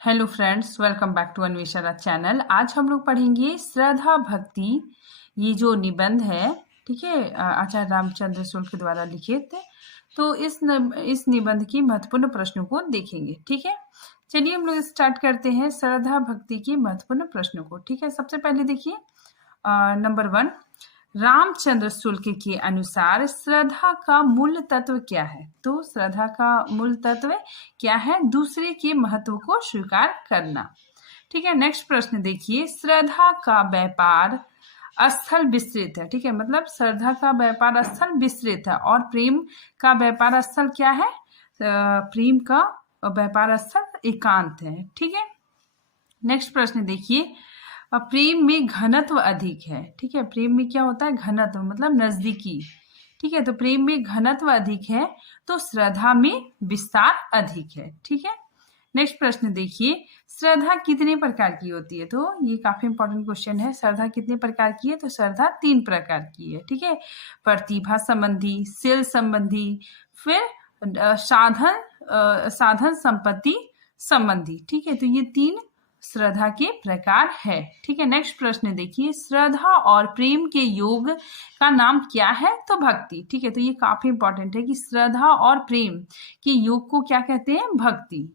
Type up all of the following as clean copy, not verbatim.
Hello friends, welcome back to Anvesha channel. आज हम लोग पढ़ेंगे श्रद्धा भक्ति, ये जो निबंध है, ठीक है, आचार्य रामचंद्र शुक्ल द्वारा लिखित। तो इस निबंध की महत्वपूर्ण प्रश्नों को देखेंगे, ठीक है। चलिए हम लोग स्टार्ट करते हैं श्रद्धा भक्ति के महत्वपूर्ण प्रश्नों को, ठीक है। सबसे पहले देखिए नंबर 1, रामचंद्र शुक्ल के अनुसार श्रद्धा का मूल तत्व क्या है? तो श्रद्धा का मूल तत्व क्या है? दूसरे के महत्व को स्वीकार करना, ठीक है। नेक्स्ट प्रश्न देखिए, श्रद्धा का व्यापार स्थल विस्तृत है, ठीक है, मतलब श्रद्धा का व्यापार स्थल विस्तृत है और प्रेम का व्यापार स्थल क्या है? प्रेम का व्यापार स्थल एकांत है, ठीक है। नेक्स्ट प्रश्न देखिए, प्रेम में घनत्व अधिक है, ठीक है। प्रेम में क्या होता है? घनत्व मतलब नजदीकी, ठीक है। तो प्रेम में घनत्व अधिक है तो श्रद्धा में विस्तार अधिक है, ठीक है। नेक्स्ट प्रश्न देखिए, श्रद्धा कितने प्रकार की होती है? तो ये काफी इंपॉर्टेंट क्वेश्चन है। श्रद्धा कितने प्रकार की है? तो श्रद्धा 3 प्रकार की है, ठीक है। प्रतिभा संबंधी, शील संबंधी, फिर साधन संपत्ति संबंधी, ठीक है। तो ये 3 श्रद्धा के प्रकार है, ठीक है। नेक्स्ट प्रश्न देखिए, श्रद्धा और प्रेम के योग का नाम क्या है? तो भक्ति, ठीक है। तो ये काफी इंपॉर्टेंट है कि श्रद्धा और प्रेम के योग को क्या कहते हैं? भक्ति,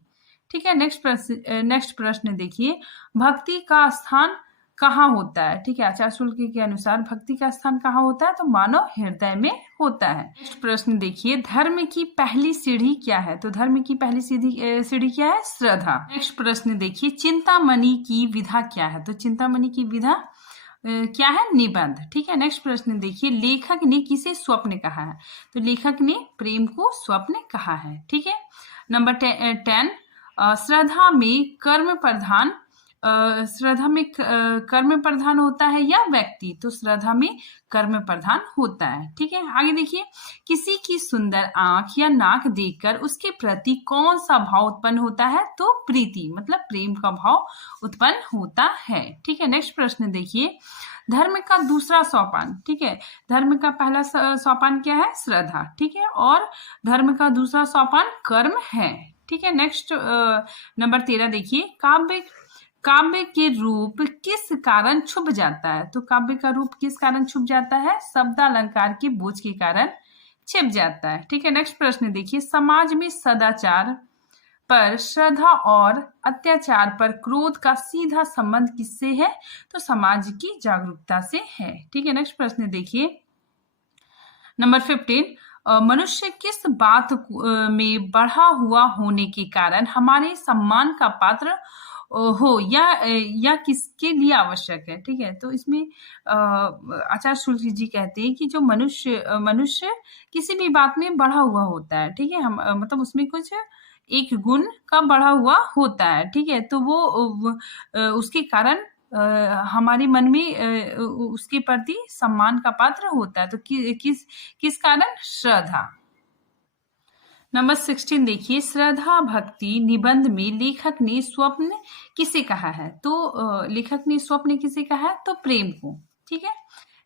ठीक है। नेक्स्ट प्रश्न देखिए, भक्ति का स्थान कहाँ होता है? ठीक है, आचार्य शुक्ल के अनुसार भक्ति का स्थान कहाँ होता है? तो मानव हृदय में होता है। नेक्स्ट प्रश्न देखिए, धर्म की पहली सीढ़ी क्या है? तो धर्म की पहली सीढ़ी क्या है? श्रद्धा। नेक्स्ट प्रश्न देखिए, चिंतामणि की विधा क्या है? तो चिंतामणि की विधा क्या है? निबंध, ठीक है। नेक्स्ट प्रश्न देखिए, लेखक ने किसे स्वप्न कहा है? तो लेखक ने प्रेम को स्वप्न कहा है, ठीक है। नंबर 10, श्रद्धा में कर्म प्रधान होता है या व्यक्ति? तो श्रद्धा में कर्म प्रधान होता है, ठीक है। आगे देखिए, किसी की सुंदर आंख या नाक देखकर उसके प्रति कौन सा भाव उत्पन्न होता है? तो प्रीति मतलब प्रेम का भाव उत्पन्न होता है, ठीक है। नेक्स्ट प्रश्न देखिए, धर्म का दूसरा सोपान, ठीक है। धर्म का पहला सोपान क्या है? श्रद्धा, ठीक है। और धर्म का दूसरा सोपान कर्म है, ठीक है। नेक्स्ट नंबर 13 देखिए, काव्य के रूप किस कारण छुप जाता है? तो काव्य का रूप किस कारण छुप जाता है? शब्दालंकार के बोझ के कारण छिप जाता है, ठीक है। नेक्स्ट प्रश्न देखिए, समाज में सदाचार पर श्रद्धा और अत्याचार पर क्रोध का सीधा संबंध किससे है? तो समाज की जागरूकता से है, ठीक है। नेक्स्ट प्रश्न देखिए नंबर 15, मनुष्य किस बात में बढ़ा हुआ होने के कारण हमारे सम्मान का पात्र हो या किसके लिए आवश्यक है? ठीक है, तो इसमें आचार्य शुक्ल जी कहते हैं कि जो मनुष्य किसी भी बात में बढ़ा हुआ होता है, ठीक है। हम मतलब उसमें कुछ एक गुण का बढ़ा हुआ होता है, ठीक है। तो वो उसके कारण हमारे मन में उसके प्रति सम्मान का पात्र होता है। तो किस कारण? श्रद्धा। नंबर 16 देखिए, श्रद्धा भक्ति निबंध में लेखक ने स्वप्न किसे कहा है? तो लेखक ने स्वप्न किसे कहा है? तो प्रेम को, ठीक है।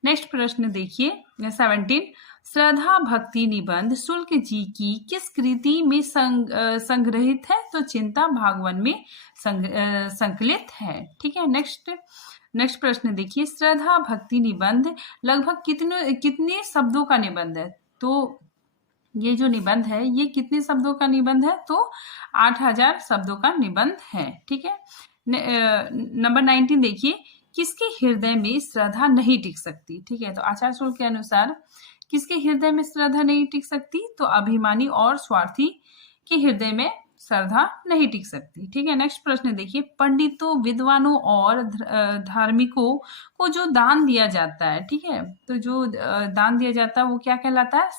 नेक्स्ट प्रश्न देखिए 17, श्रद्धा भक्ति निबंध शुक्ल जी की किस कृति में संग्रहित है? तो चिंता भागवन में संकलित है, ठीक है। नेक्स्ट प्रश्न देखिए, श्रद्धा भक्ति निबंध लगभग कितने शब्दों का निबंध है? तो ये जो निबंध है ये कितने शब्दों का निबंध है? तो 8000 शब्दों का निबंध है, ठीक है। नंबर 19 देखिए, किसके हृदय में श्रद्धा नहीं टिक सकती? ठीक है, तो आचार्य शुक्ल के अनुसार किसके हृदय में श्रद्धा नहीं टिक सकती? तो अभिमानी और स्वार्थी के हृदय में श्रद्धा नहीं टिक सकती, ठीक है। नेक्स्ट प्रश्न देखिए, पंडितों, विद्वानों और धार्मिकों को जो दान दिया जाता है, ठीक है, तो जो दान दिया जाता है वो क्या कहलाता है?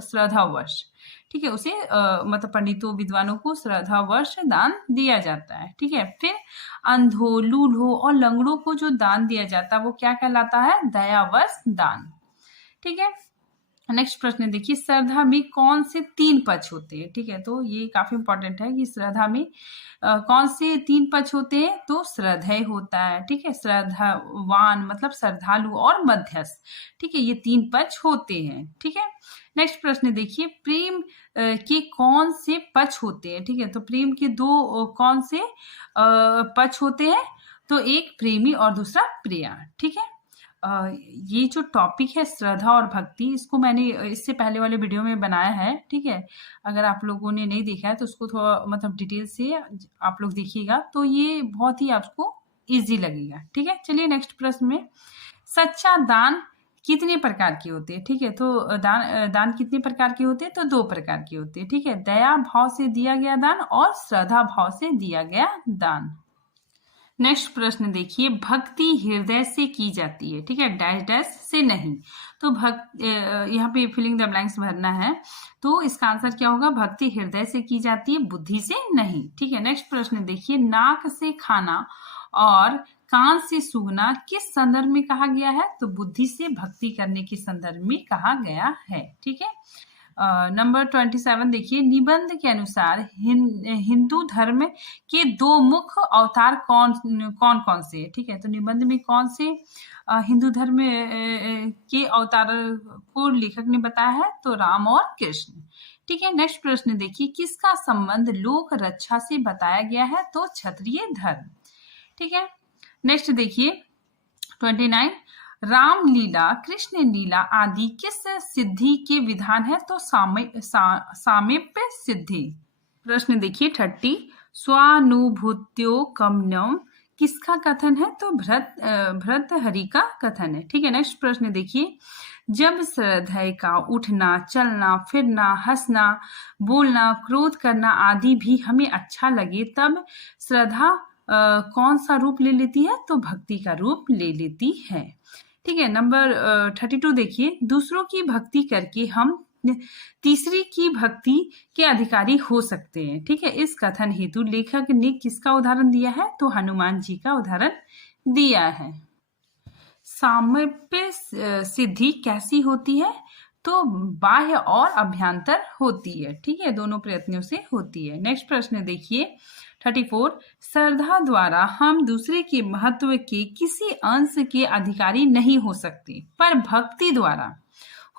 श्रद्धावश, ठीक है। उसे मतलब पंडितों, विद्वानों को श्रद्धावश दान दिया जाता है, ठीक है। फिर अंधों, लूलों और लंगड़ों को जो दान दिया जाता है वो क्या कहलाता है? दयावश दान, ठीक है। नेक्स्ट प्रश्न देखिए, श्रद्धा में कौन से 3 पक्ष होते हैं? ठीक है, तो ये काफी इंपॉर्टेंट है कि श्रद्धा में कौन से 3 पक्ष होते हैं? तो श्रद्धेय होता है, ठीक है, श्रद्धावान मतलब श्रद्धालु और मध्यस्थ, ठीक है, ये 3 पक्ष होते हैं, ठीक है। नेक्स्ट प्रश्न देखिए, प्रेम के कौन से पक्ष होते हैं? ठीक है, तो प्रेम के 2 कौन से पक्ष होते हैं? तो एक प्रेमी और दूसरा प्रिया, ठीक है। ये जो टॉपिक है श्रद्धा और भक्ति, इसको मैंने इससे पहले वाले वीडियो में बनाया है, ठीक है। अगर आप लोगों ने नहीं देखा है तो उसको थोड़ा मतलब डिटेल से आप लोग देखिएगा, तो ये बहुत ही आपको इजी लगेगा, ठीक है। चलिए नेक्स्ट प्रश्न में, सच्चा दान कितने प्रकार के होते हैं? ठीक है, तो दान कितने प्रकार के होते हैं? तो 2 प्रकार के होते हैं, ठीक है, दया भाव से दिया गया दान और श्रद्धा भाव से दिया गया दान। नेक्स्ट प्रश्न देखिए, भक्ति हृदय से की जाती है, ठीक है, डैश डैश से नहीं। तो यहाँ पे फिलिंग द ब्लैंक्स भरना है, तो इसका आंसर क्या होगा? भक्ति हृदय से की जाती है, बुद्धि से नहीं, ठीक है। नेक्स्ट प्रश्न देखिए, नाक से खाना और कान से सूंघना किस संदर्भ में कहा गया है? तो बुद्धि से भक्ति करने के संदर्भ में कहा गया है, ठीक है। नंबर 27 देखिए, निबंध के अनुसार हिंदू धर्म के 2 मुख्य अवतार कौन कौन से हैं? ठीक है, तो निबंध में कौन से हिंदू धर्म के अवतार को लेखक ने बताया है? तो राम और कृष्ण, ठीक है। नेक्स्ट प्रश्न देखिए, किसका संबंध लोक रक्षा से बताया गया है? तो क्षत्रिय धर्म, ठीक है। नेक्स्ट देखिए 29, रामलीला, कृष्ण लीला आदि किस सिद्धि के विधान है? तो सामीप्य सिद्धि। प्रश्न देखिए 30, स्वानुभूत्यो कमनम किसका कथन है? तो भर्तृहरि का कथन है, ठीक है। नेक्स्ट प्रश्न देखिए, जब श्रद्धेय का उठना, चलना, फिरना, हंसना, बोलना, क्रोध करना आदि भी हमें अच्छा लगे, तब श्रद्धा कौन सा रूप ले लेती है? तो भक्ति का रूप ले लेती है, ठीक है। नंबर 32 देखिए, दूसरों की भक्ति करके हम तीसरी की भक्ति के अधिकारी हो सकते हैं, ठीक है। इस कथन हेतु लेखक ने किसका उदाहरण दिया है? तो हनुमान जी का उदाहरण दिया है। सामीप्य सिद्धि कैसी होती है? तो बाह्य और अभ्यंतर होती है, ठीक है, दोनों प्रयत्नों से होती है। नेक्स्ट प्रश्न देखिए 34, श्रद्धा द्वारा हम दूसरे के महत्व के किसी अंश के अधिकारी नहीं हो सकते, पर भक्ति द्वारा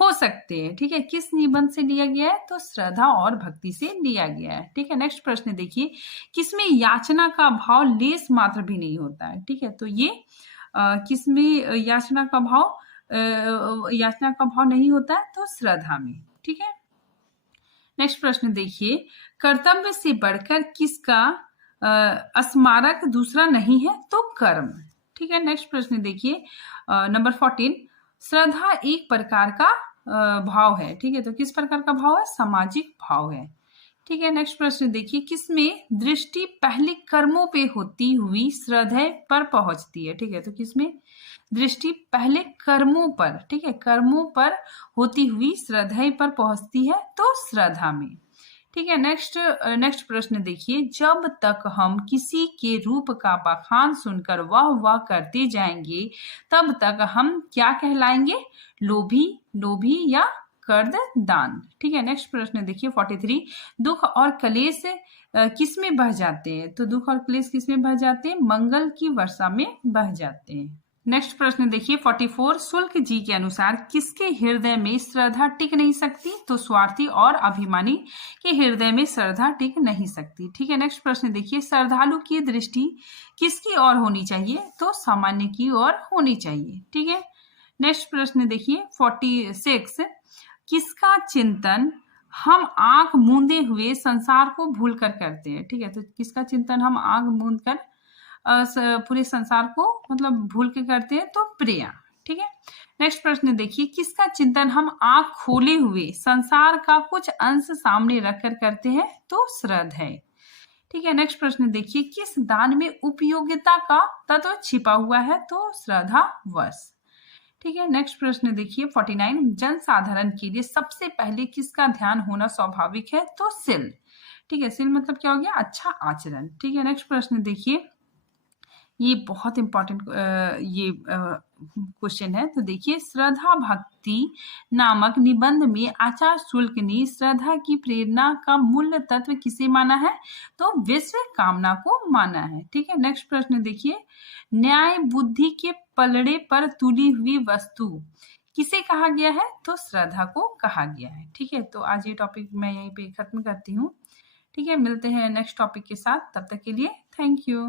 हो सकते हैं, ठीक है। किस निबंध से लिया गया है? तो श्रद्धा और भक्ति से लिया गया है, ठीक है। नेक्स्ट प्रश्न देखिए, किसमें याचना का भाव लेस मात्र भी नहीं होता है? ठीक है, तो ये किसमें याचना का भाव नहीं होता है? तो श्रद्धा में, ठीक है। नेक्स्ट प्रश्न देखिए, कर्तव्य से बढ़कर किसका स्मारक दूसरा नहीं है? तो कर्म, ठीक है। नेक्स्ट प्रश्न देखिए नंबर 14, श्रद्धा एक प्रकार का भाव है, ठीक है, तो किस प्रकार का भाव है? सामाजिक भाव है, ठीक है। नेक्स्ट प्रश्न देखिए, किसमें दृष्टि पहले कर्मों पे होती हुई श्रद्धेय पर पहुंचती है? ठीक है, तो किसमें दृष्टि पहले कर्मों पर, ठीक है, कर्मों पर होती हुई श्रद्धेय पर पहुंचती है? तो श्रद्धा में, ठीक है। नेक्स्ट प्रश्न देखिए, जब तक हम किसी के रूप का बखान सुनकर वाह करते जाएंगे, तब तक हम क्या कहलाएंगे? लोभी या कर्ददान, ठीक है। नेक्स्ट प्रश्न देखिए 43, दुख और क्लेश किसमें बह जाते हैं? तो दुख और क्लेश किसमें बह जाते हैं? मंगल की वर्षा में बह जाते हैं। नेक्स्ट प्रश्न देखिए 44, शुल्क जी के अनुसार किसके हृदय में श्रद्धा टिक नहीं सकती? तो स्वार्थी और अभिमानी के हृदय में श्रद्धा टिक नहीं सकती, ठीक है। नेक्स्ट प्रश्न देखिए, श्रद्धालु की दृष्टि किसकी ओर होनी चाहिए? तो सामान्य की ओर होनी चाहिए, ठीक है। नेक्स्ट प्रश्न देखिए 46, किसका चिंतन हम आंख मूंदे हुए संसार को भूल कर करते हैं? ठीक है, तो किसका चिंतन हम आंख मूंद कर पूरे संसार को मतलब भूल के करते हैं? तो प्रिया, ठीक है। नेक्स्ट प्रश्न देखिए, किसका चिंतन हम आंख खोले हुए संसार का कुछ अंश सामने रखकर करते हैं? तो श्रद्धेय, ठीक है। नेक्स्ट प्रश्न देखिए, किस दान में उपयोगिता का तत्व छिपा हुआ है? तो श्रद्धावश, ठीक है। नेक्स्ट प्रश्न देखिए 49, जन साधारण के लिए सबसे पहले किसका ध्यान होना स्वाभाविक है? तो शील, ठीक है। शील मतलब क्या हो गया? अच्छा आचरण, ठीक है। नेक्स्ट प्रश्न देखिए, ये बहुत इम्पोर्टेंट ये क्वेश्चन है। तो देखिए, श्रद्धा भक्ति नामक निबंध में आचार्य शुक्ल ने श्रद्धा की प्रेरणा का मूल तत्व किसे माना है? तो विश्व कामना को माना है। ठीक है, नेक्स्ट प्रश्न देखिए, न्याय बुद्धि के पलड़े पर तुली हुई वस्तु किसे कहा गया है? तो श्रद्धा को कहा गया है। ठीक है, तो आज ये टॉपिक मैं यहीं पे खत्म करती हूँ। ठीक है, मिलते हैं नेक्स्ट टॉपिक के साथ, तब तक के लिए थैंक यू।